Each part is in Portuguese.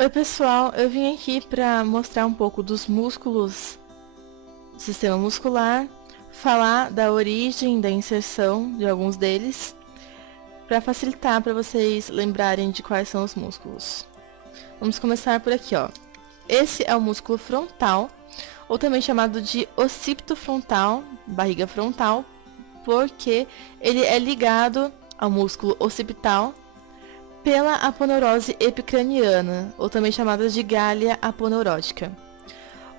Oi pessoal, eu vim aqui para mostrar um pouco dos músculos do sistema muscular, falar da origem, da inserção de alguns deles, para facilitar para vocês lembrarem de quais são os músculos. Vamos começar por aqui, ó. Esse é o músculo frontal, ou também chamado de occipito frontal, barriga frontal, porque ele é ligado ao músculo occipital pela aponeurose epicraniana, ou também chamada de galha aponeurótica.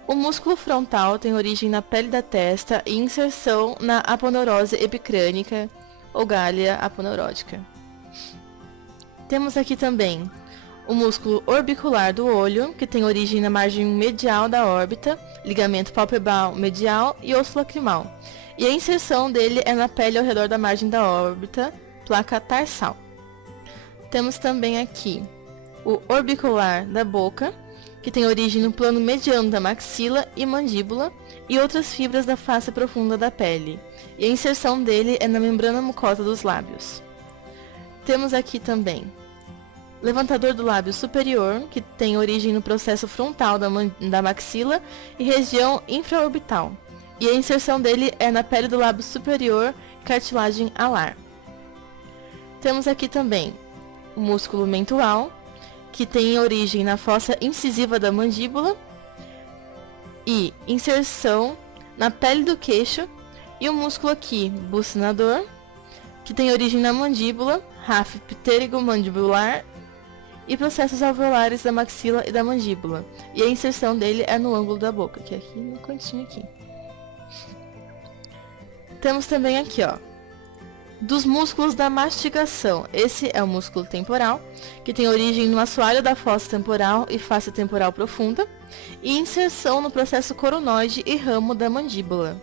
O músculo frontal tem origem na pele da testa e inserção na aponeurose epicrânica, ou galha aponeurótica. Temos aqui também o músculo orbicular do olho, que tem origem na margem medial da órbita, ligamento palpebral medial e osso lacrimal. E a inserção dele é na pele ao redor da margem da órbita, placa tarsal. Temos também aqui o orbicular da boca, que tem origem no plano mediano da maxila e mandíbula e outras fibras da face profunda da pele. E a inserção dele é na membrana mucosa dos lábios. Temos aqui também levantador do lábio superior, que tem origem no processo frontal da maxila e região infraorbital. E a inserção dele é na pele do lábio superior, cartilagem alar. Temos aqui também o músculo mentual, que tem origem na fossa incisiva da mandíbula e inserção na pele do queixo, e o músculo aqui, bucinador, que tem origem na mandíbula, ráfio ptêrigo-mandibular e processos alveolares da maxila e da mandíbula. E a inserção dele é no ângulo da boca, que é aqui no cantinho aqui. Temos também aqui, ó, dos músculos da mastigação. Esse é o músculo temporal, que tem origem no assoalho da fossa temporal e face temporal profunda, e inserção no processo coronoide e ramo da mandíbula.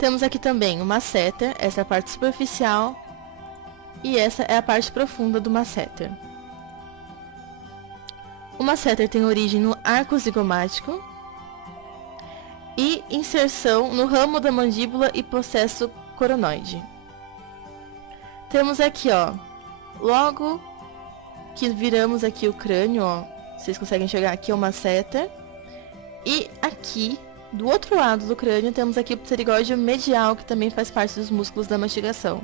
Temos aqui também o masseter, essa é a parte superficial, e essa é a parte profunda do masseter. O masseter tem origem no arco zigomático e inserção no ramo da mandíbula e processo coronoide. Temos aqui, ó, logo que viramos aqui o crânio, ó, vocês conseguem enxergar aqui o masseter, e aqui do outro lado do crânio temos aqui o pterigóide medial, que também faz parte dos músculos da mastigação.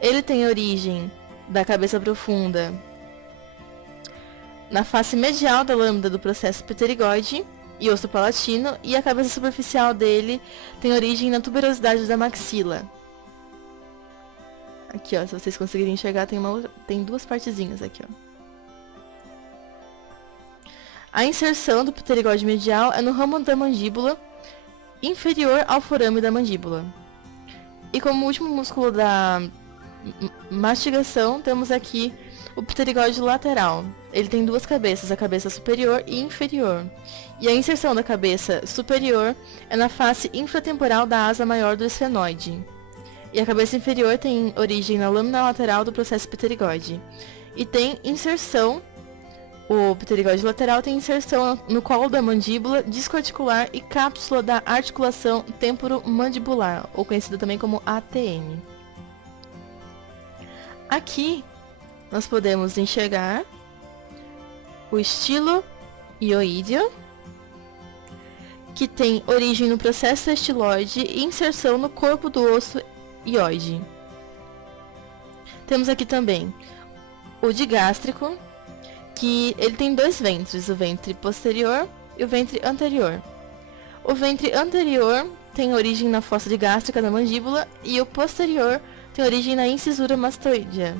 Ele tem origem da cabeça profunda na face medial da lâmina do processo pterigóide e osso palatino, e a cabeça superficial dele tem origem na tuberosidade da maxila. Aqui, ó, se vocês conseguirem enxergar, tem duas partezinhas aqui, ó. A inserção do pterigóide medial é no ramo da mandíbula, inferior ao forame da mandíbula. E como último músculo da mastigação, temos aqui o pterigóide lateral. Ele tem duas cabeças, a cabeça superior e inferior. E a inserção da cabeça superior é na face infratemporal da asa maior do esfenoide. E a cabeça inferior tem origem na lâmina lateral do processo pterigóide. E tem inserção, o pterigóide lateral tem inserção no colo da mandíbula, disco articular e cápsula da articulação temporomandibular, ou conhecida também como ATM. Aqui nós podemos enxergar o estilo hioídeo, que tem origem no processo estiloide e inserção no corpo do osso hioide. Temos aqui também o digástrico, que ele tem dois ventres, o ventre posterior e o ventre anterior. O ventre anterior tem origem na fossa digástrica da mandíbula e o posterior tem origem na incisura mastoidea.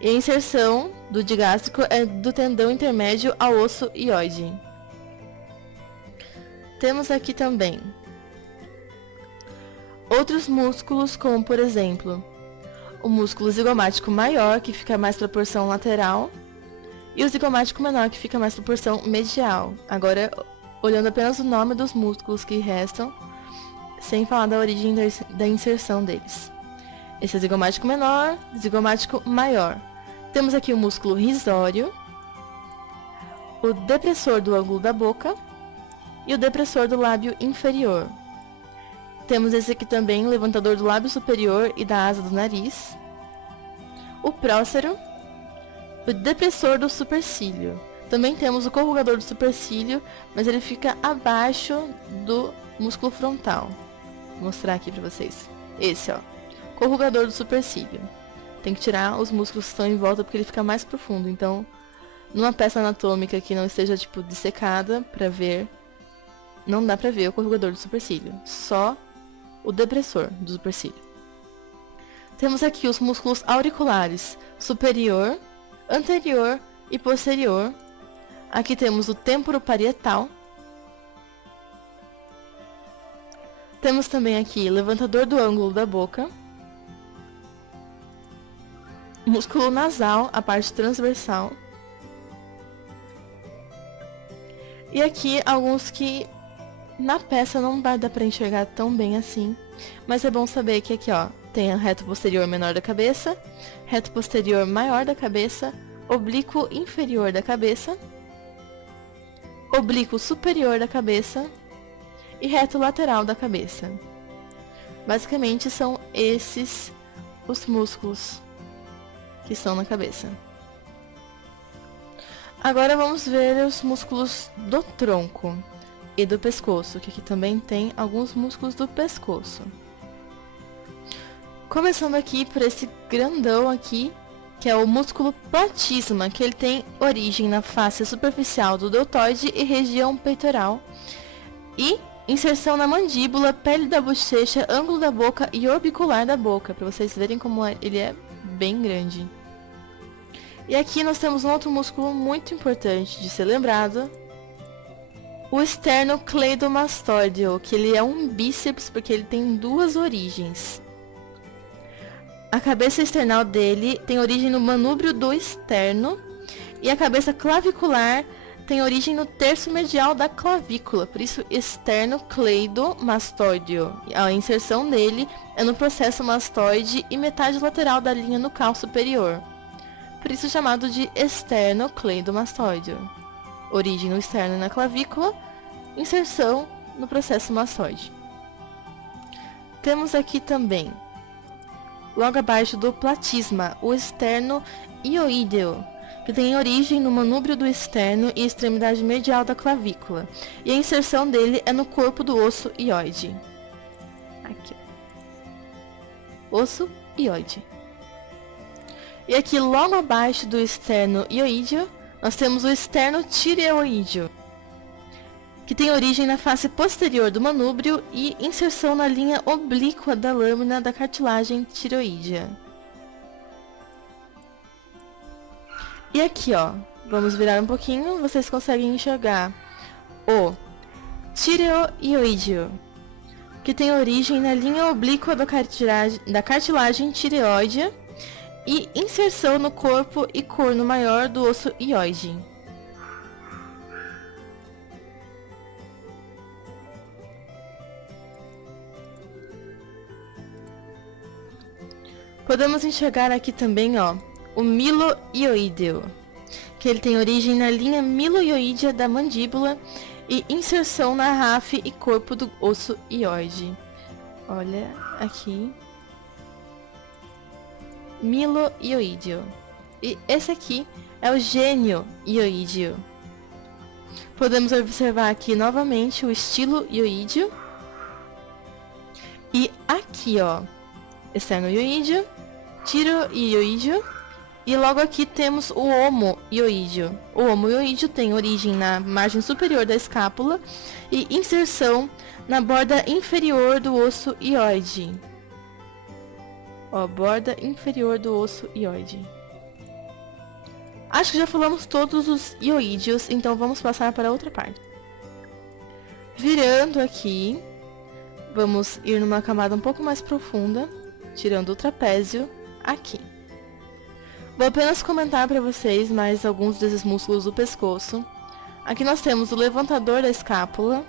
E a inserção do digástrico é do tendão intermédio ao osso hioide. Temos aqui também outros músculos, como por exemplo, o músculo zigomático maior, que fica mais para a porção lateral, e o zigomático menor, que fica mais para a porção medial. Agora, olhando apenas o nome dos músculos que restam, sem falar da origem da inserção deles. Esse é o zigomático menor, zigomático maior. Temos aqui o músculo risório, o depressor do ângulo da boca e o depressor do lábio inferior. Temos esse aqui também, levantador do lábio superior e da asa do nariz. O prócero, o depressor do supercílio. Também temos o corrugador do supercílio, mas ele fica abaixo do músculo frontal. Vou mostrar aqui pra vocês. Esse, ó. Corrugador do supercílio. Tem que tirar os músculos que estão em volta porque ele fica mais profundo. Então, numa peça anatômica que não esteja, tipo, dissecada pra ver, não dá pra ver o corrugador do supercílio. Só o depressor do supercílio. Temos aqui os músculos auriculares superior, anterior e posterior. Aqui temos o temporoparietal. Temos também aqui levantador do ângulo da boca. Músculo nasal, a parte transversal. E aqui alguns que na peça não vai dar pra enxergar tão bem assim. Mas é bom saber que aqui, ó, tem a reto posterior menor da cabeça, reto posterior maior da cabeça, oblíquo inferior da cabeça, oblíquo superior da cabeça e reto lateral da cabeça. Basicamente são esses os músculos que estão na cabeça. Agora vamos ver os músculos do tronco e do pescoço, que aqui também tem alguns músculos do pescoço. Começando aqui por esse grandão aqui, que é o músculo platisma, que ele tem origem na face superficial do deltoide e região peitoral, e inserção na mandíbula, pele da bochecha, ângulo da boca e orbicular da boca, para vocês verem como ele é bem grande. E aqui nós temos um outro músculo muito importante de ser lembrado, o esternocleidomastoideo, que ele é um bíceps porque ele tem duas origens. A cabeça external dele tem origem no manúbrio do externo e a cabeça clavicular tem origem no terço medial da clavícula, por isso esternocleidomastoideo. A inserção dele é no processo mastoide e metade lateral da linha nucal superior, por isso chamado de esternocleidomastoideo. Origem no externo e na clavícula, inserção no processo mastoide. Temos aqui também, logo abaixo do platisma, o esterno-ioídeo, que tem origem no manúbrio do externo e extremidade medial da clavícula, e a inserção dele é no corpo do osso ióide. Aqui. Osso ióide. E aqui logo abaixo do esterno-ioídeo, nós temos o esterno-tireoídeo, que tem origem na face posterior do manúbrio e inserção na linha oblíqua da lâmina da cartilagem tireoídea. E aqui, ó, vamos virar um pouquinho, vocês conseguem enxergar o tireoioídeo, que tem origem na linha oblíqua da cartilagem tireoide e inserção no corpo e corno maior do osso ióide. Podemos enxergar aqui também, ó, o miloioídeo, que ele tem origem na linha miloioídea da mandíbula e inserção na ráfe e corpo do osso ióide. Olha aqui. Miloioídeo. E esse aqui é o genioioídeo. Podemos observar aqui novamente o estiloioídeo. E aqui, ó, esternoioídeo, tireoioídeo, e logo aqui temos o homoioídeo. O homoioídeo tem origem na margem superior da escápula e inserção na borda inferior do osso ióide. Ó, borda inferior do osso ióide. Acho que já falamos todos os ioídeos, então vamos passar para outra parte. Virando aqui, vamos ir numa camada um pouco mais profunda, tirando o trapézio aqui. Vou apenas comentar para vocês mais alguns desses músculos do pescoço. Aqui nós temos o levantador da escápula,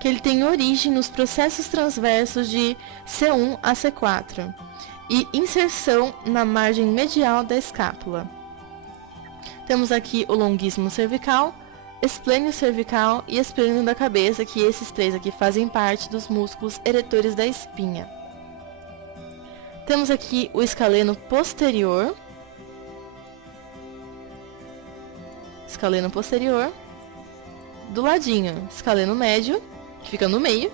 que ele tem origem nos processos transversos de C1 a C4 e inserção na margem medial da escápula. Temos aqui o longuíssimo cervical, esplênio cervical e esplênio da cabeça, que esses três aqui fazem parte dos músculos eretores da espinha. Temos aqui o escaleno posterior, escaleno posterior. Do ladinho, escaleno médio, que fica no meio.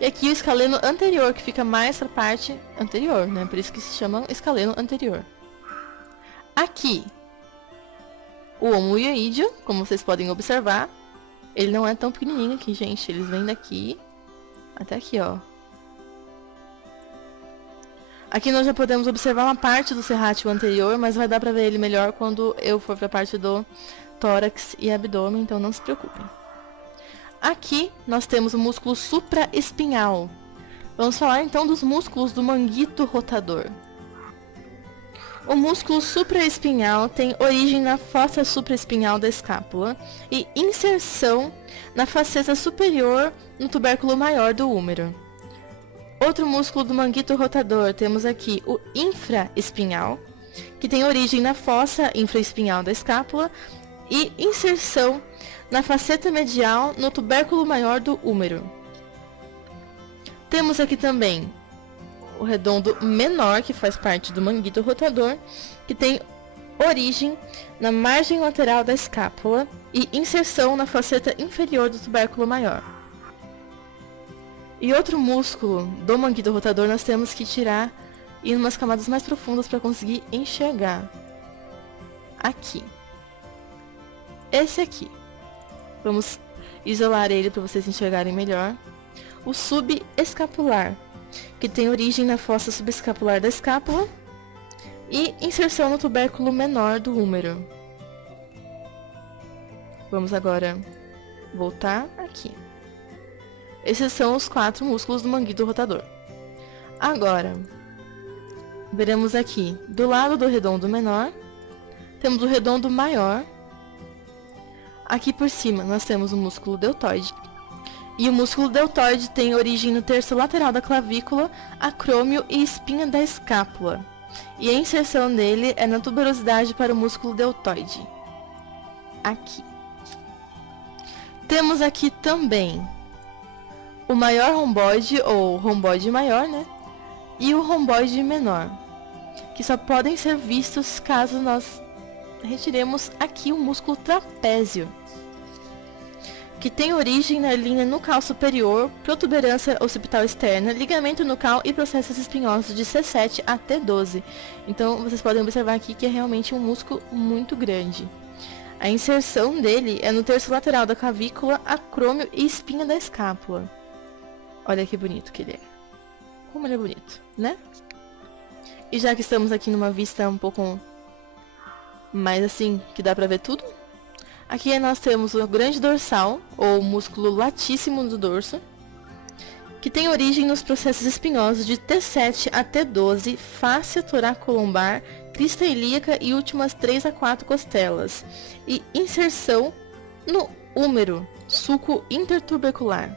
E aqui o escaleno anterior, que fica mais pra parte anterior, né? Por isso que se chama escaleno anterior. Aqui, o homoioídeo, como vocês podem observar, ele não é tão pequenininho aqui, gente. Eles vêm daqui até aqui, ó. Aqui nós já podemos observar uma parte do serrátil anterior, mas vai dar pra ver ele melhor quando eu for pra parte do tórax e abdômen, então não se preocupem. Aqui nós temos o músculo supraespinhal. Vamos falar então dos músculos do manguito rotador. O músculo supraespinhal tem origem na fossa supraespinhal da escápula e inserção na faceta superior no tubérculo maior do húmero. Outro músculo do manguito rotador, temos aqui o infraespinhal, que tem origem na fossa infraespinhal da escápula e inserção na faceta medial no tubérculo maior do húmero. Temos aqui também o redondo menor, que faz parte do manguito rotador, que tem origem na margem lateral da escápula e inserção na faceta inferior do tubérculo maior. E outro músculo do manguito rotador nós temos que tirar e ir em umas camadas mais profundas para conseguir enxergar. Aqui. Esse aqui. Vamos isolar ele para vocês enxergarem melhor. O subescapular, que tem origem na fossa subescapular da escápula e inserção no tubérculo menor do húmero. Vamos agora voltar aqui. Esses são os 4 músculos do manguito rotador. Agora, veremos aqui, do lado do redondo menor, temos o redondo maior. Aqui por cima nós temos o músculo deltoide. E o músculo deltoide tem origem no terço lateral da clavícula, acrômio e espinha da escápula. E a inserção dele é na tuberosidade para o músculo deltoide. Aqui. Temos aqui também o maior romboide, ou romboide maior, né? E o romboide menor, que só podem ser vistos caso nós retiremos aqui o músculo trapézio, que tem origem na linha nucal superior, protuberância occipital externa, ligamento nucal e processos espinhosos de C7 a T12. Então vocês podem observar aqui que é realmente um músculo muito grande. A inserção dele é no terço lateral da clavícula, acrômio e espinha da escápula. Olha que bonito que ele é. Como ele é bonito, né? E já que estamos aqui numa vista um pouco mais assim, que dá pra ver tudo, aqui nós temos o grande dorsal, ou músculo latíssimo do dorso, que tem origem nos processos espinhosos de T7 a T12, fáscia toracolombar, crista ilíaca e últimas 3 a 4 costelas, e inserção no húmero, sulco intertubercular.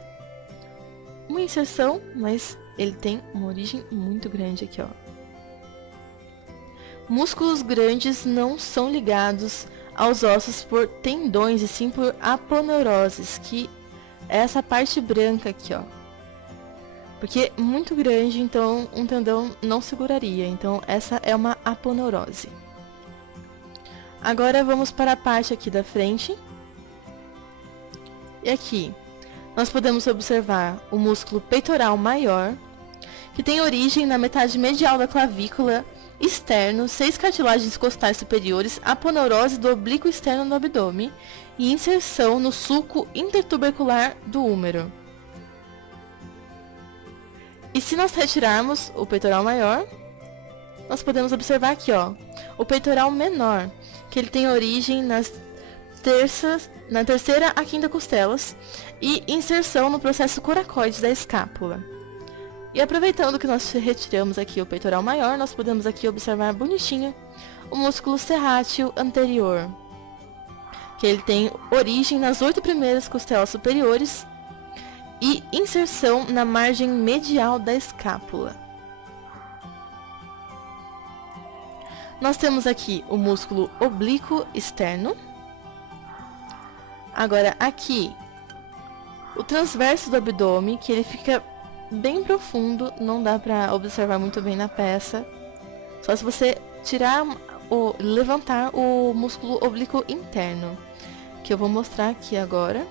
Uma inserção, mas ele tem uma origem muito grande aqui, ó. Músculos grandes não são ligados aos ossos por tendões e sim por aponeuroses, que é essa parte branca aqui, ó. Porque é muito grande, então um tendão não seguraria. Então essa é uma aponeurose. Agora vamos para a parte aqui da frente. E aqui nós podemos observar o músculo peitoral maior, que tem origem na metade medial da clavícula externo, 6 cartilagens costais superiores, aponeurose do oblíquo externo do abdômen e inserção no sulco intertubercular do húmero. E se nós retirarmos o peitoral maior, nós podemos observar aqui, ó, o peitoral menor, que ele tem origem na terceira a quinta costelas e inserção no processo coracoide da escápula. E aproveitando que nós retiramos aqui o peitoral maior, nós podemos aqui observar bonitinho o músculo serrátil anterior, que ele tem origem nas 8 primeiras costelas superiores e inserção na margem medial da escápula. Nós temos aqui o músculo oblíquo externo. Agora aqui, o transverso do abdômen, que ele fica bem profundo, não dá pra observar muito bem na peça. Só se você tirar levantar o músculo oblíquo interno, que eu vou mostrar aqui agora.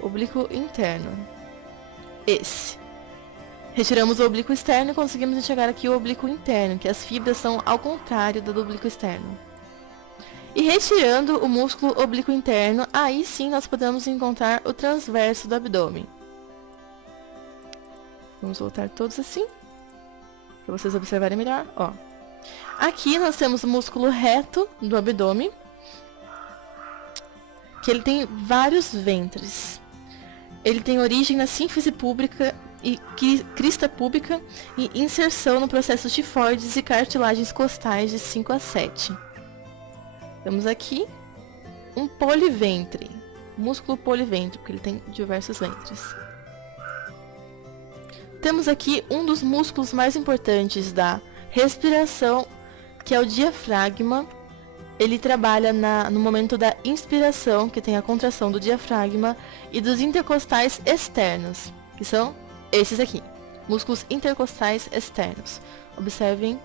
Oblíquo interno. Esse. Retiramos o oblíquo externo e conseguimos enxergar aqui o oblíquo interno, que as fibras são ao contrário do oblíquo externo. E retirando o músculo oblíquo interno, aí sim nós podemos encontrar o transverso do abdômen. Vamos voltar todos assim, para vocês observarem melhor. Ó. Aqui nós temos o músculo reto do abdômen, que ele tem vários ventres. Ele tem origem na sínfise pública e crista pública e inserção no processo tifoides e cartilagens costais de 5 a 7. Temos aqui um poliventre, músculo poliventre, porque ele tem diversos ventres. Temos aqui um dos músculos mais importantes da respiração, que é o diafragma. Ele trabalha no momento da inspiração, que tem a contração do diafragma, e dos intercostais externos, que são esses aqui, músculos intercostais externos. Observem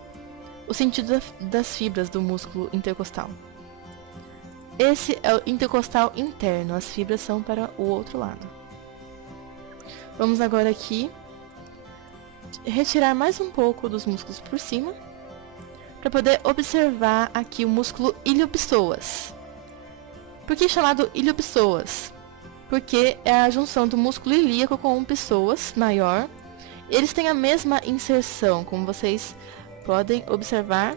o sentido das fibras do músculo intercostal. Esse é o intercostal interno, as fibras são para o outro lado. Vamos agora aqui retirar mais um pouco dos músculos por cima, para poder observar aqui o músculo iliopsoas. Por que chamado iliopsoas? Porque é a junção do músculo ilíaco com o psoas maior. Eles têm a mesma inserção, como vocês podem observar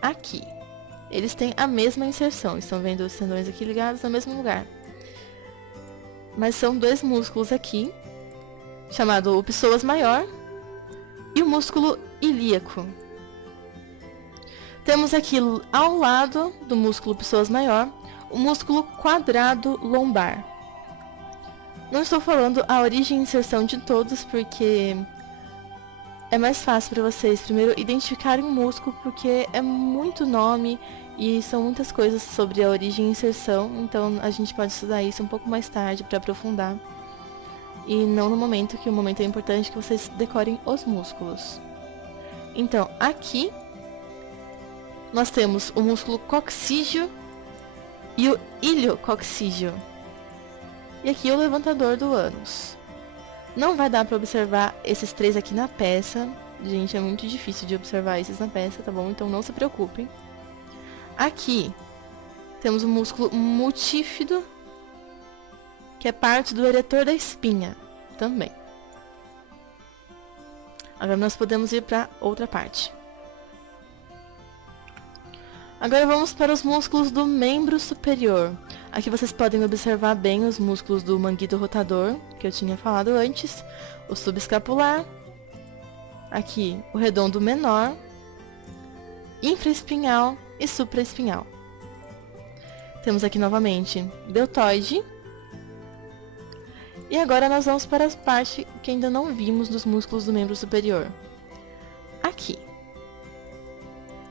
aqui. Eles têm a mesma inserção. Estão vendo os tendões aqui ligados no mesmo lugar. Mas são dois músculos aqui, chamado o psoas maior e o músculo ilíaco. Temos aqui ao lado do músculo psoas maior o músculo quadrado lombar. Não estou falando a origem e inserção de todos, porque é mais fácil para vocês primeiro identificarem o músculo, porque é muito nome e são muitas coisas sobre a origem e inserção, então a gente pode estudar isso um pouco mais tarde para aprofundar. E não no momento, que o momento é importante que vocês decorem os músculos. Então, aqui nós temos o músculo coxígeo e o iliocoxígeo. E aqui o levantador do ânus. Não vai dar para observar esses três aqui na peça. Gente, é muito difícil de observar esses na peça, tá bom? Então não se preocupem. Aqui temos o músculo multífido, que é parte do eretor da espinha também. Agora nós podemos ir para outra parte. Agora vamos para os músculos do membro superior. Aqui vocês podem observar bem os músculos do manguito rotador, que eu tinha falado antes, o subescapular, aqui o redondo menor, infraespinhal e supraespinhal. Temos aqui novamente deltoide. E agora nós vamos para a parte que ainda não vimos dos músculos do membro superior. Aqui.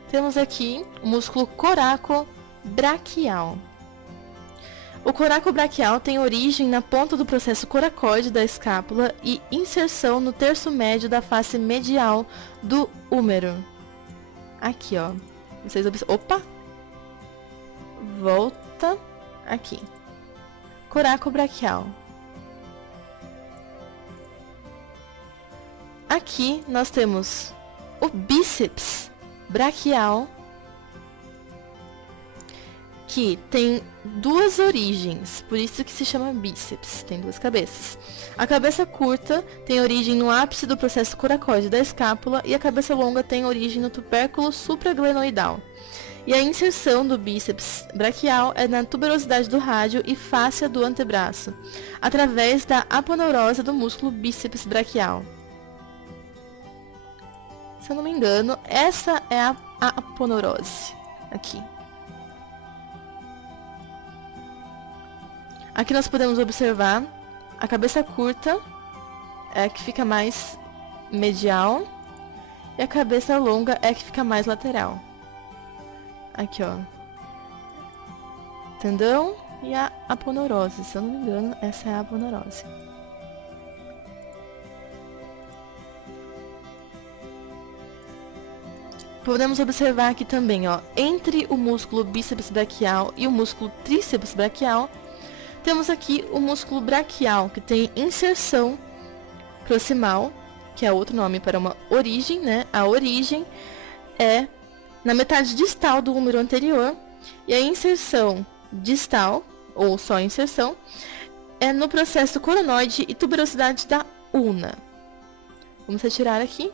Temos aqui o músculo coracobraquial. O coracobraquial tem origem na ponta do processo coracoide da escápula e inserção no terço médio da face medial do húmero. Aqui, ó. Vocês observam. Opa! Volta aqui. Coracobraquial. Aqui nós temos o bíceps braquial, que tem duas origens, por isso que se chama bíceps, tem duas cabeças. A cabeça curta tem origem no ápice do processo coracoide da escápula e a cabeça longa tem origem no tubérculo supraglenoidal. E a inserção do bíceps braquial é na tuberosidade do rádio e fáscia do antebraço, através da aponeurose do músculo bíceps braquial. Se eu não me engano, essa é a aponeurose. Aqui. Aqui nós podemos observar a cabeça curta, é a que fica mais medial, e a cabeça longa é a que fica mais lateral. Aqui, ó. Tendão e a aponeurose. Se eu não me engano, essa é a aponeurose. Podemos observar aqui também, ó, entre o músculo bíceps braquial e o músculo tríceps braquial, temos aqui o músculo braquial, que tem inserção proximal, que é outro nome para uma origem, né? A origem é na metade distal do húmero anterior, e a inserção distal, ou só inserção, é no processo coronoide e tuberosidade da ulna. Vamos retirar aqui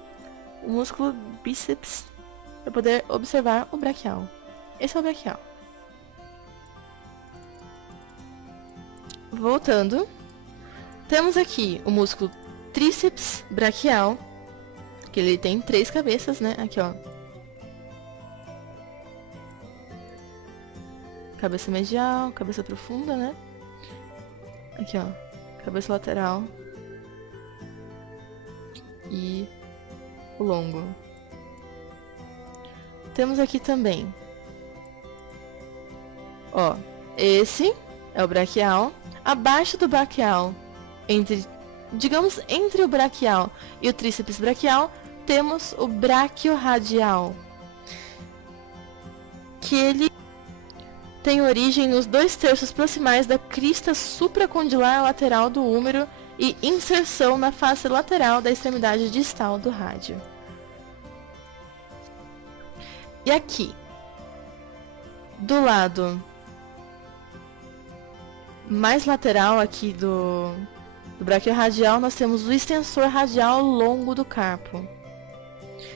o músculo bíceps para poder observar o braquial. Esse é o braquial. Voltando, temos aqui o músculo tríceps braquial, que ele tem 3 cabeças, né? Aqui, ó. Cabeça medial, cabeça profunda, né? Aqui, ó. Cabeça lateral. E o longo. Temos aqui também, ó, esse é o braquial. Abaixo do braquial, digamos, entre o braquial e o tríceps braquial, temos o braquiorradial, que ele tem origem nos 2/3 proximais da crista supracondilar lateral do húmero e inserção na face lateral da extremidade distal do rádio. E aqui, do lado mais lateral aqui do braquiorradial, nós temos o extensor radial longo do carpo,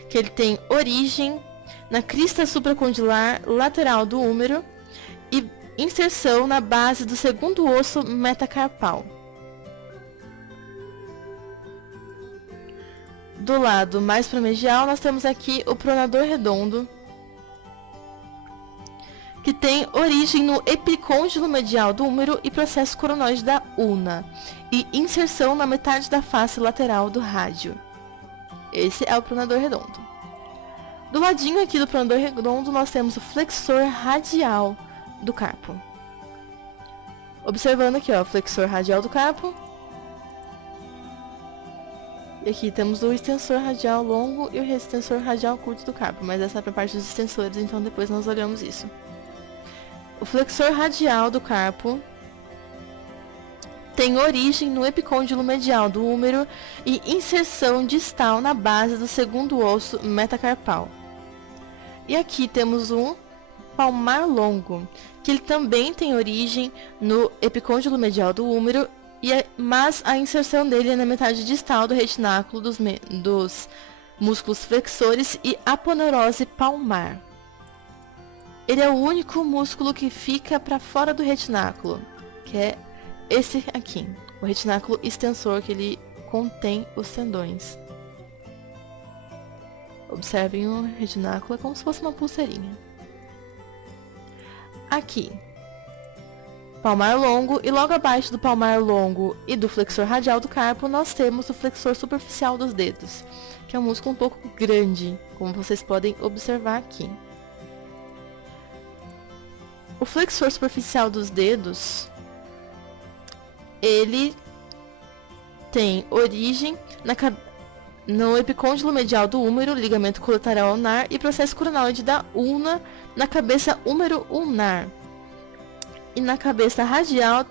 que ele tem origem na crista supracondilar lateral do húmero e inserção na base do segundo osso metacarpal. Do lado mais promedial, nós temos aqui o pronador redondo, que tem origem no epicôndilo medial do húmero e processo coronoide da ulna, e inserção na metade da face lateral do rádio. Esse é o pronador redondo. Do ladinho aqui do pronador redondo, nós temos o flexor radial do carpo. Observando aqui, ó, o flexor radial do carpo. E aqui temos o extensor radial longo e o extensor radial curto do carpo, mas essa é para a parte dos extensores, então depois nós olhamos isso. O flexor radial do carpo tem origem no epicôndilo medial do húmero e inserção distal na base do segundo osso metacarpal. E aqui temos um palmar longo, que ele também tem origem no epicôndilo medial do húmero, mas a inserção dele é na metade distal do retináculo dos músculos flexores e aponeurose palmar. Ele é o único músculo que fica para fora do retináculo, que é esse aqui, o retináculo extensor, que ele contém os tendões. Observem o retináculo, é como se fosse uma pulseirinha. Aqui, palmar longo, e logo abaixo do palmar longo e do flexor radial do carpo, nós temos o flexor superficial dos dedos, que é um músculo um pouco grande, como vocês podem observar aqui. O flexor superficial dos dedos, ele tem origem no epicôndilo medial do húmero, ligamento colateral ulnar e processo coronoide da ulna na cabeça húmero-ulnar. E na cabeça radial,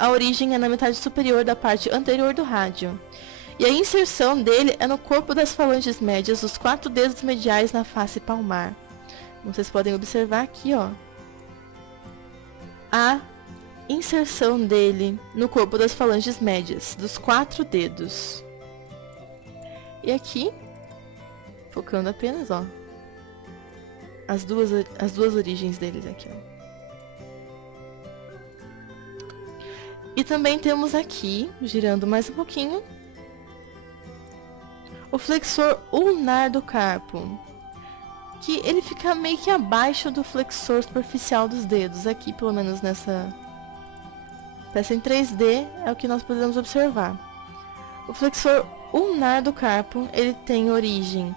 a origem é na metade superior da parte anterior do rádio. E a inserção dele é no corpo das falanges médias dos 4 dedos mediais na face palmar. Vocês podem observar aqui, ó, a inserção dele no corpo das falanges médias dos 4 dedos. E aqui, focando apenas, ó, as duas origens deles aqui, ó. E também temos aqui, girando mais um pouquinho, o flexor ulnar do carpo, que ele fica meio que abaixo do flexor superficial dos dedos. Aqui, pelo menos nessa peça em 3D, é o que nós podemos observar. O flexor ulnar do carpo, ele tem origem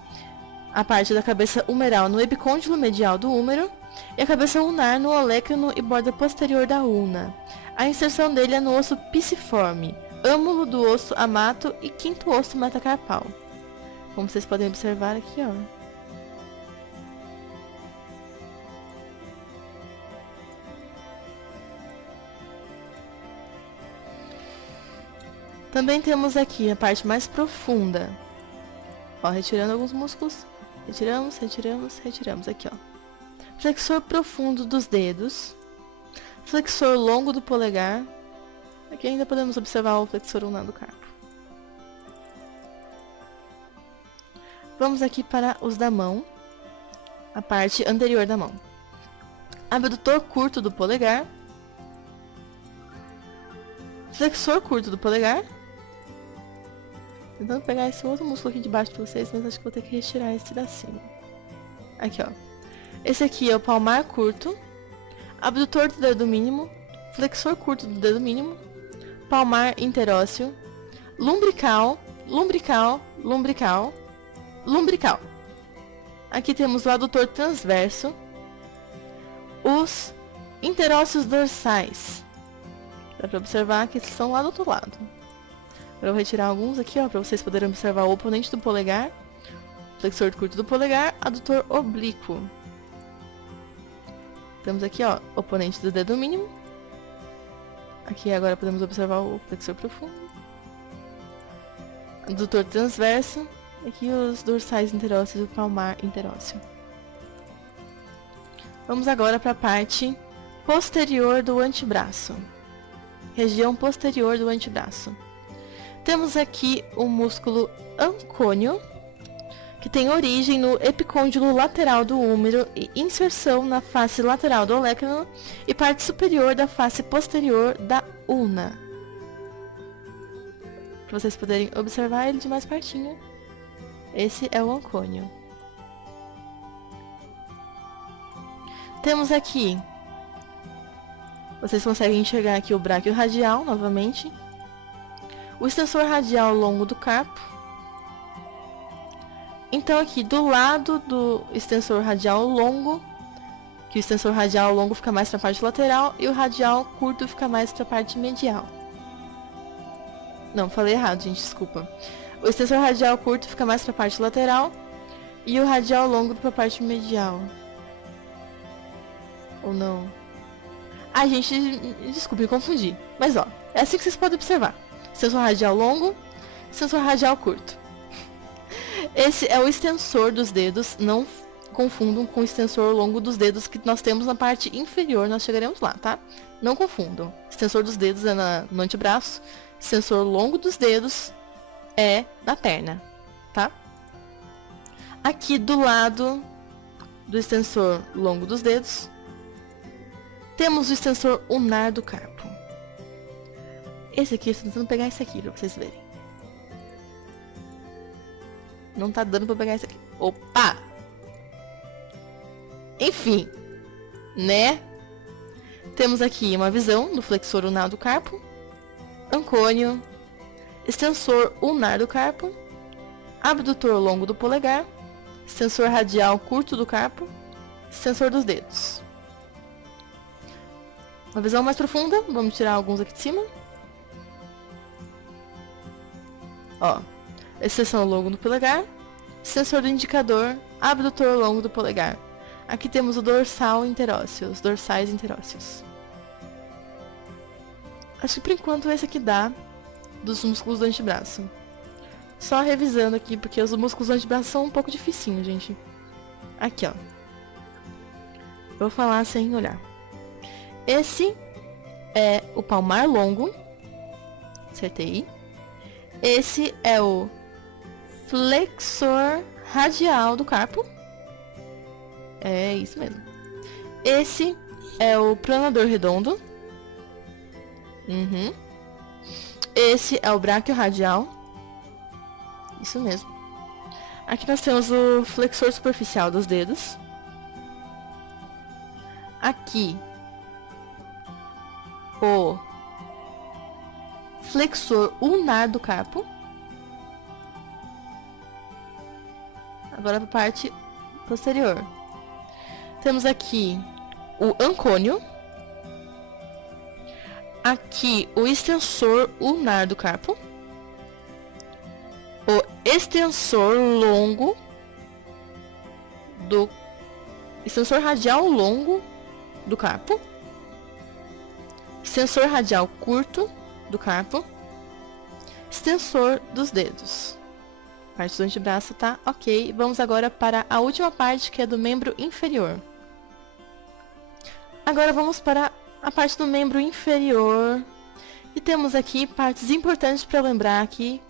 a parte da cabeça humeral no epicôndilo medial do húmero e a cabeça ulnar no olecrano e borda posterior da ulna. A inserção dele é no osso pisiforme, âmulo do osso amato e quinto osso metacarpal. Como vocês podem observar aqui, ó. Também temos aqui a parte mais profunda. Ó, retirando alguns músculos. Retiramos, retiramos, retiramos. Aqui, ó. Flexor profundo dos dedos. Flexor longo do polegar. Aqui ainda podemos observar o flexor ulnar do carpo. Vamos aqui para os da mão. A parte anterior da mão. Abdutor curto do polegar. Flexor curto do polegar. Tentando pegar esse outro músculo aqui de baixo de vocês, mas acho que vou ter que retirar esse da cima. Aqui, ó. Esse aqui é o palmar curto. Abdutor do dedo mínimo. Flexor curto do dedo mínimo. Palmar interósseo. Lumbrical. Lumbrical. Lumbrical. Lumbrical. Aqui temos o adutor transverso. Os interósseos dorsais. Dá pra observar que eles estão lá do outro lado. Eu vou retirar alguns aqui, ó, pra vocês poderem observar o oponente do polegar. Flexor curto do polegar, adutor oblíquo. Temos aqui, ó, oponente do dedo mínimo. Aqui agora podemos observar o flexor profundo. Adutor transverso. Aqui os dorsais interósseos e o palmar interósseo. Vamos agora para a parte posterior do antebraço. Região posterior do antebraço. Temos aqui o músculo ancônio, que tem origem no epicôndilo lateral do húmero e inserção na face lateral do olecranon e parte superior da face posterior da ulna. Para vocês poderem observar ele de mais pertinho. Esse é o ancônio. Temos aqui, vocês conseguem enxergar aqui o bráquio radial novamente. O extensor radial longo do carpo. Então aqui do lado do extensor radial longo, que o extensor radial longo fica mais para a parte lateral e o radial curto fica mais para a parte medial. Não, falei errado, gente, desculpa. O extensor radial curto fica mais para a parte lateral e o radial longo para a parte medial. Ou não? Ai, gente, desculpe, me confundi. Mas ó, é assim que vocês podem observar. Extensor radial longo, extensor radial curto. Esse é o extensor dos dedos, não confundam com o extensor longo dos dedos que nós temos na parte inferior, nós chegaremos lá, tá? Não confundam. Extensor dos dedos é no antebraço, extensor longo dos dedos é na perna, tá? Aqui do lado do extensor longo dos dedos, temos o extensor ulnar do carpo. Esse aqui, eu estou tentando pegar esse aqui pra vocês verem. Não tá dando pra pegar esse aqui. Opa! Enfim, né? Temos aqui uma visão do flexor ulnar do carpo, ancônio, extensor ulnar do carpo, abdutor longo do polegar, extensor radial curto do carpo, extensor dos dedos. Uma visão mais profunda, vamos tirar alguns aqui de cima. Ó, extensão longo do polegar, extensor do indicador, abdutor longo do polegar. Aqui temos o dorsal interósseo, os dorsais interósseos. Acho que por enquanto esse aqui dá dos músculos do antebraço. Só revisando aqui, porque os músculos do antebraço são um pouco dificinhos, gente. Aqui, ó. Vou falar sem olhar. Esse é o palmar longo. Acertei. Esse é o flexor radial do carpo. É isso mesmo. Esse é o pronador redondo. Esse é o bráquio radial. Isso mesmo. Aqui nós temos o flexor superficial dos dedos. Aqui o flexor ulnar do carpo. Agora para a parte posterior. Temos aqui o ancônio. Aqui o extensor ulnar do carpo. O extensor longo do extensor radial longo do carpo. Extensor radial curto do carpo. extensor dos dedos. Parte do antebraço tá ok. Vamos agora para a última parte, que é do membro inferior. Agora vamos para a parte do membro inferior. E temos aqui partes importantes para lembrar que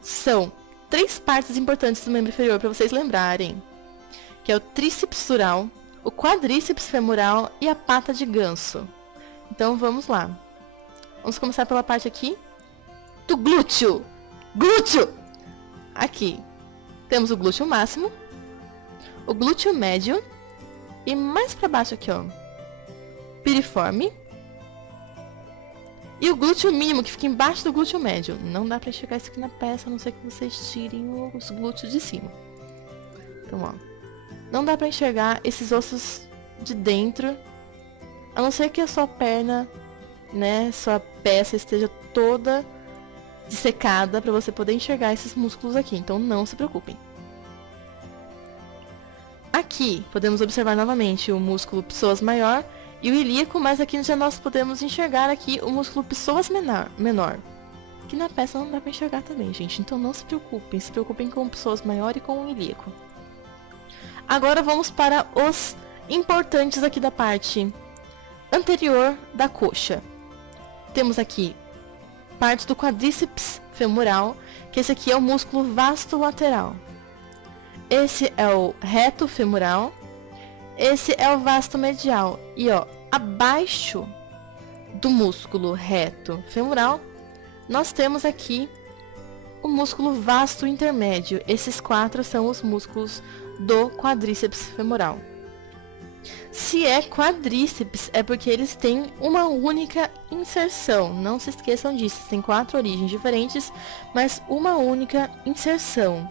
são 3 partes importantes do membro inferior para vocês lembrarem. Que é o tríceps dural, o quadríceps femoral e a pata de ganso. Então vamos lá. Vamos começar pela parte aqui do glúteo. Glúteo! Aqui temos o glúteo máximo, o glúteo médio e mais para baixo aqui, ó, piriforme. E o glúteo mínimo, que fica embaixo do glúteo médio. Não dá pra enxergar isso aqui na peça, a não ser que vocês tirem os glúteos de cima. Então, ó, não dá pra enxergar esses ossos de dentro, a não ser que a sua perna, né, sua peça esteja toda dissecada para você poder enxergar esses músculos aqui. Então, não se preocupem. Aqui, podemos observar novamente o músculo psoas maior e o ilíaco, mas aqui já nós podemos enxergar aqui o músculo psoas menor. Que na peça não dá para enxergar também, gente. Então não se preocupem com o psoas maior e com o ilíaco. Agora vamos para os importantes aqui da parte anterior da coxa. Temos aqui parte do quadríceps femoral, que esse aqui é o músculo vasto lateral. Esse é o reto femoral. Esse é o vasto medial. E ó, abaixo do músculo reto femoral, nós temos aqui o músculo vasto intermédio. Esses 4 são os músculos do quadríceps femoral. Se é quadríceps, é porque eles têm uma única inserção. Não se esqueçam disso. Tem 4 origens diferentes, mas uma única inserção,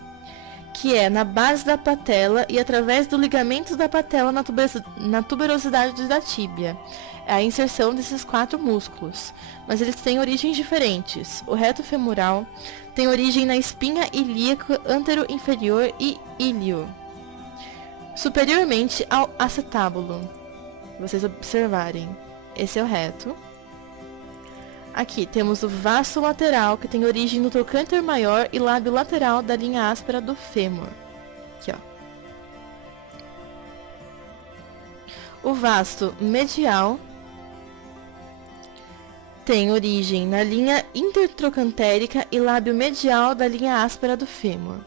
que é na base da patela e através do ligamento da patela na tuberosidade da tíbia. É a inserção desses 4 músculos, mas eles têm origens diferentes. O reto femoral tem origem na espinha ilíaca antero-inferior e íleo, superiormente ao acetábulo. Vocês observarem, esse é o reto. Aqui temos o vasto lateral, que tem origem no trocânter maior e lábio lateral da linha áspera do fêmur. Aqui, ó. O vasto medial tem origem na linha intertrocantérica e lábio medial da linha áspera do fêmur.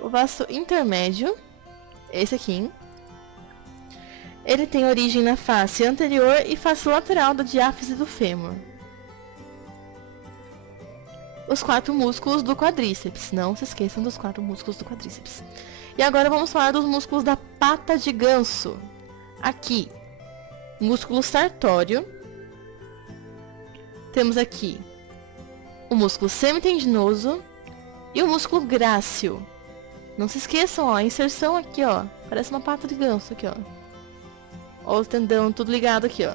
O vasto intermédio, esse aqui, ele tem origem na face anterior e face lateral da diáfise do fêmur. Os 4 músculos do quadríceps. Não se esqueçam dos 4 músculos do quadríceps. E agora vamos falar dos músculos da pata de ganso. Aqui, músculo sartório. Temos aqui o músculo semitendinoso e o músculo grácil. Não se esqueçam, ó, a inserção aqui, ó, parece uma pata de ganso aqui, ó. Ó, o tendão tudo ligado aqui, ó.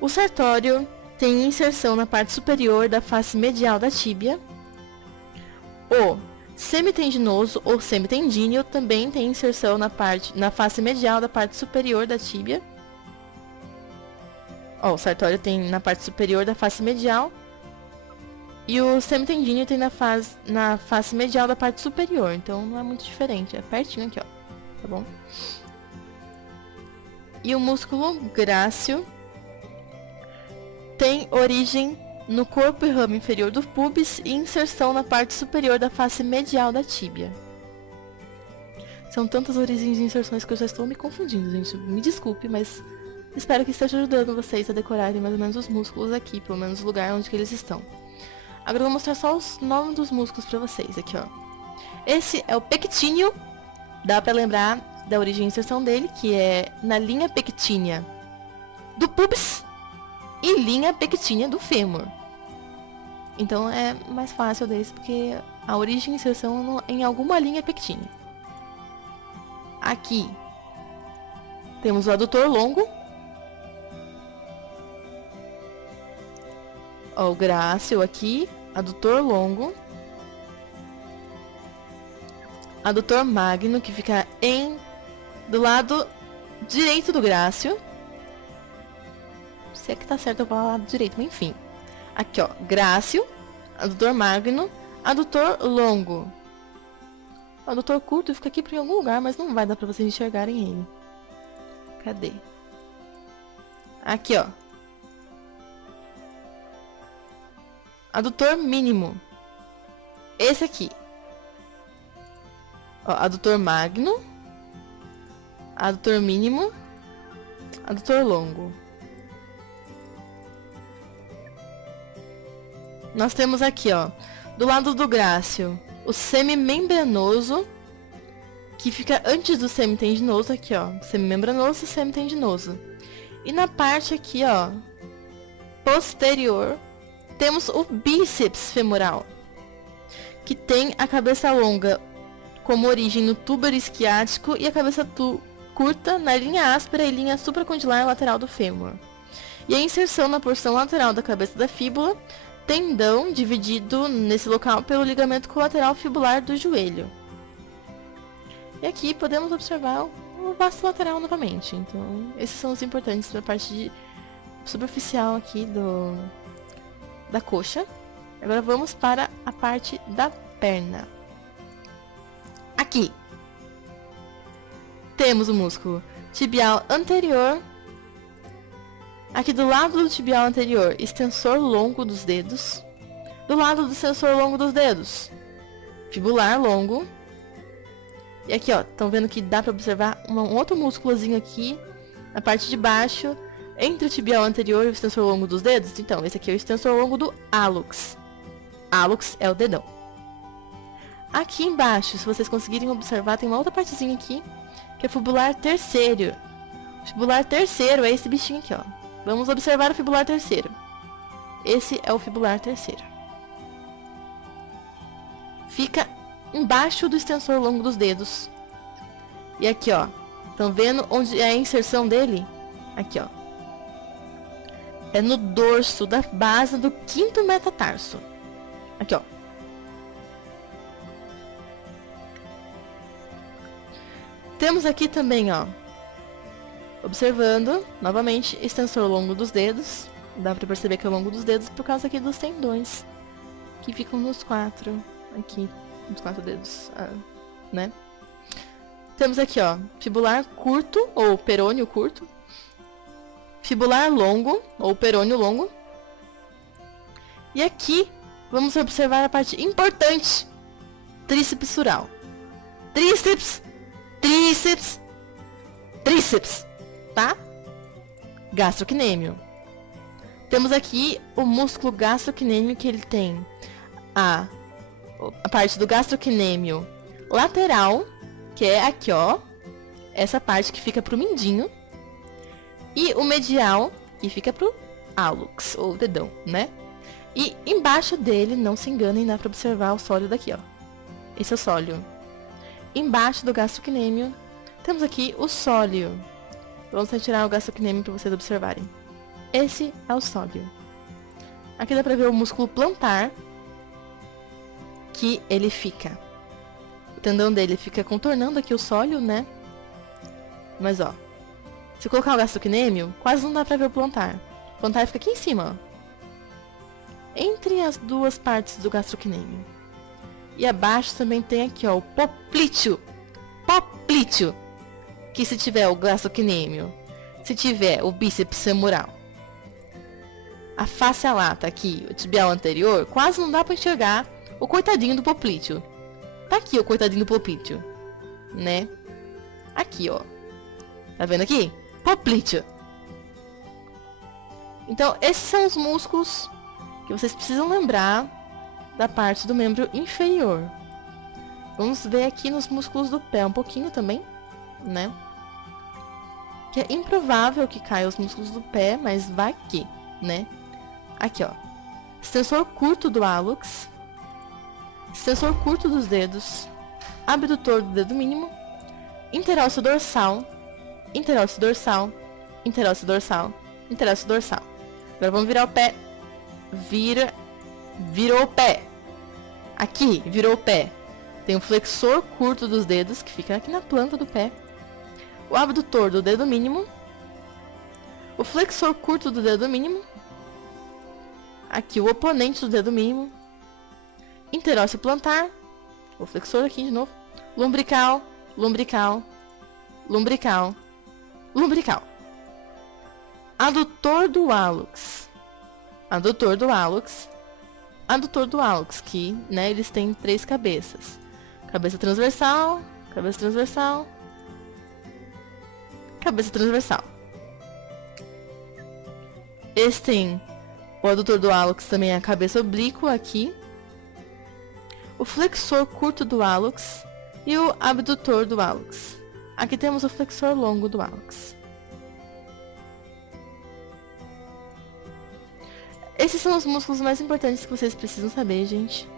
O sartório tem inserção na parte superior da face medial da tíbia. O semitendinoso ou semitendíneo também tem inserção na face medial da parte superior da tíbia. Ó, o sartório tem na parte superior da face medial. E o semitendíneo tem na face medial da parte superior. Então não é muito diferente. É pertinho aqui, ó. Tá bom? E o músculo grácil tem origem no corpo e ramo inferior do pubis e inserção na parte superior da face medial da tíbia. São tantas origens e inserções que eu já estou me confundindo, gente. Me desculpe, mas espero que esteja ajudando vocês a decorarem mais ou menos os músculos aqui, pelo menos o lugar onde que eles estão. Agora eu vou mostrar só os nomes dos músculos pra vocês aqui, ó. Esse é o pectíneo. Dá pra lembrar da origem e inserção dele, que é na linha pectínea do pubis e linha pectínea do fêmur. Então é mais fácil desse, porque a origem e inserção em alguma linha pectínea. Aqui temos o adutor longo. Ó, o grácil aqui, adutor longo. Adutor magno, que fica Do lado direito do grácil. Se é que tá certo eu falar lado direito, mas enfim. Aqui, ó, grácil, adutor magno, adutor longo. O adutor curto fica aqui em algum lugar, mas não vai dar pra vocês enxergarem ele. Cadê? Aqui, ó. Adutor mínimo. Esse aqui. Ó, adutor magno. Adutor mínimo. Adutor longo. Nós temos aqui, ó, do lado do grácil, o semimembranoso, que fica antes do semitendinoso, aqui, ó, semimembranoso e semitendinoso. E na parte aqui, ó, posterior, temos o bíceps femoral, que tem a cabeça longa como origem no túbero isquiático e a cabeça curta na linha áspera e linha supracondilar lateral do fêmur. E a inserção na porção lateral da cabeça da fíbula, tendão dividido nesse local pelo ligamento colateral fibular do joelho. E aqui podemos observar o vasto lateral novamente. Então, esses são os importantes para a parte superficial aqui da coxa. Agora vamos para a parte da perna. Aqui temos o músculo tibial anterior. Aqui do lado do tibial anterior, extensor longo dos dedos. Do lado do extensor longo dos dedos, fibular longo. E aqui, ó, estão vendo que dá para observar um outro músculozinho aqui, na parte de baixo, entre o tibial anterior e o extensor longo dos dedos. Então, esse aqui é o extensor longo do hálux. Hálux é o dedão. Aqui embaixo, se vocês conseguirem observar, tem uma outra partezinha aqui, que é fibular terceiro. Fibular terceiro é esse bichinho aqui, ó. Vamos observar o fibular terceiro. Esse é o fibular terceiro. Fica embaixo do extensor longo dos dedos. E aqui, ó. Estão vendo onde é a inserção dele? Aqui, ó. É no dorso da base do quinto metatarso. Aqui, ó. Temos aqui também, ó. Observando, novamente, extensor longo dos dedos. Dá pra perceber que é o longo dos dedos por causa aqui dos tendões. Que ficam nos quatro. Aqui, nos quatro dedos. Né? Temos aqui, ó. Fibular curto, ou perônio curto. Fibular longo, ou perônio longo. E aqui, vamos observar a parte importante. Tríceps sural. Tríceps. Tríceps. Tríceps. Tá? Gastrocnêmio. Temos aqui o músculo gastrocnêmio, que ele tem a parte do gastrocnêmio lateral, que é aqui, ó. Essa parte que fica pro mindinho. E o medial, que fica pro hálux, ou dedão, né? E embaixo dele, não se enganem, dá pra observar o sólio daqui, ó. Esse é o sólio. Embaixo do gastrocnêmio, temos aqui o sólio. Vamos retirar o gastrocnêmio para vocês observarem. Esse é o sólio. Aqui dá pra ver o músculo plantar, que ele fica. O tendão dele fica contornando aqui o sólio, né? Mas, ó. Se colocar o gastrocnêmio, quase não dá pra ver o plantar. O plantar fica aqui em cima, ó. Entre as duas partes do gastrocnêmio. E abaixo também tem aqui, ó, o poplíteo. Poplíteo. Que se tiver o gastrocnêmio, se tiver o bíceps femoral, a face lata aqui, o tibial anterior, quase não dá pra enxergar o coitadinho do poplíteo. Tá aqui o coitadinho do poplíteo, né? Aqui, ó. Tá vendo aqui? Poplíteo. Então, esses são os músculos que vocês precisam lembrar da parte do membro inferior. Vamos ver aqui nos músculos do pé um pouquinho também, né? Que é improvável que caia os músculos do pé, mas vai que, né? Aqui, ó. Extensor curto do hálux. Extensor curto dos dedos. Abdutor do dedo mínimo. Interósseo dorsal. Interósseo dorsal. Interósseo dorsal. Interósseo dorsal. Agora vamos virar o pé. Virou o pé. Aqui, virou o pé. Tem o flexor curto dos dedos, que fica aqui na planta do pé. o abdutor do dedo mínimo, o flexor curto do dedo mínimo, aqui o oponente do dedo mínimo, interósseo plantar, o flexor aqui de novo, lumbrical, lumbrical, lumbrical, lumbrical, adutor do hálux, adutor do hálux, adutor do hálux, que, né, eles têm 3 cabeças, cabeça transversal, cabeça transversal, cabeça transversal. Esse tem o adutor do hálux, também a cabeça oblíqua aqui, o flexor curto do hálux e o abdutor do hálux. Aqui temos o flexor longo do hálux. Esses são os músculos mais importantes que vocês precisam saber, gente.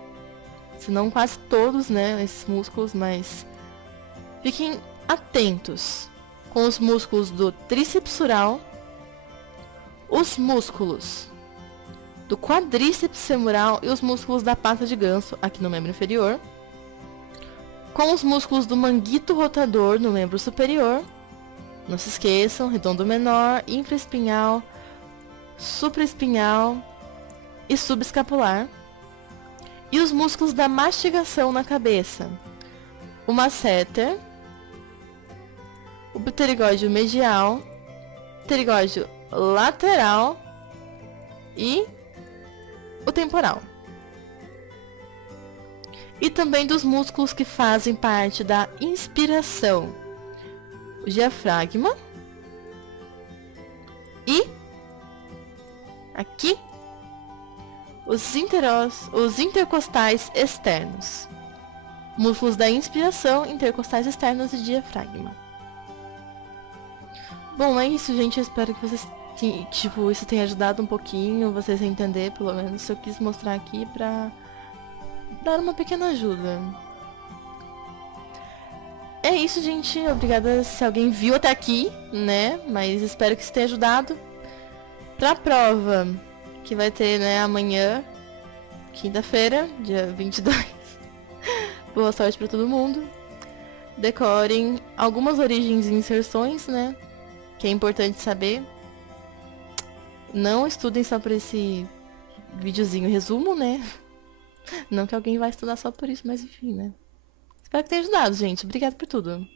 Se não quase todos, né, esses músculos, mas fiquem atentos com os músculos do tríceps femoral, os músculos do quadríceps femoral e os músculos da pata de ganso aqui no membro inferior, com os músculos do manguito rotador no membro superior. Não se esqueçam, redondo menor, infraespinhal, supraespinhal e subescapular. E os músculos da mastigação na cabeça, o masseter, o pterigóide medial, pterigóide lateral e o temporal. E também dos músculos que fazem parte da inspiração, o diafragma e aqui os intercostais externos. Músculos da inspiração, intercostais externos e diafragma. Bom, é isso, gente. Eu espero que vocês isso tenha ajudado um pouquinho, vocês a entender, pelo menos. Eu quis mostrar aqui pra dar uma pequena ajuda. É isso, gente. Obrigada se alguém viu até aqui, né? Mas espero que isso tenha ajudado. Pra prova que vai ter, né, amanhã, quinta-feira, dia 22. Boa sorte pra todo mundo. Decorem algumas origens e inserções, né? Que é importante saber. Não estudem só por esse videozinho resumo, né? Não que alguém vai estudar só por isso, mas enfim, né? Espero que tenha ajudado, gente. Obrigada por tudo.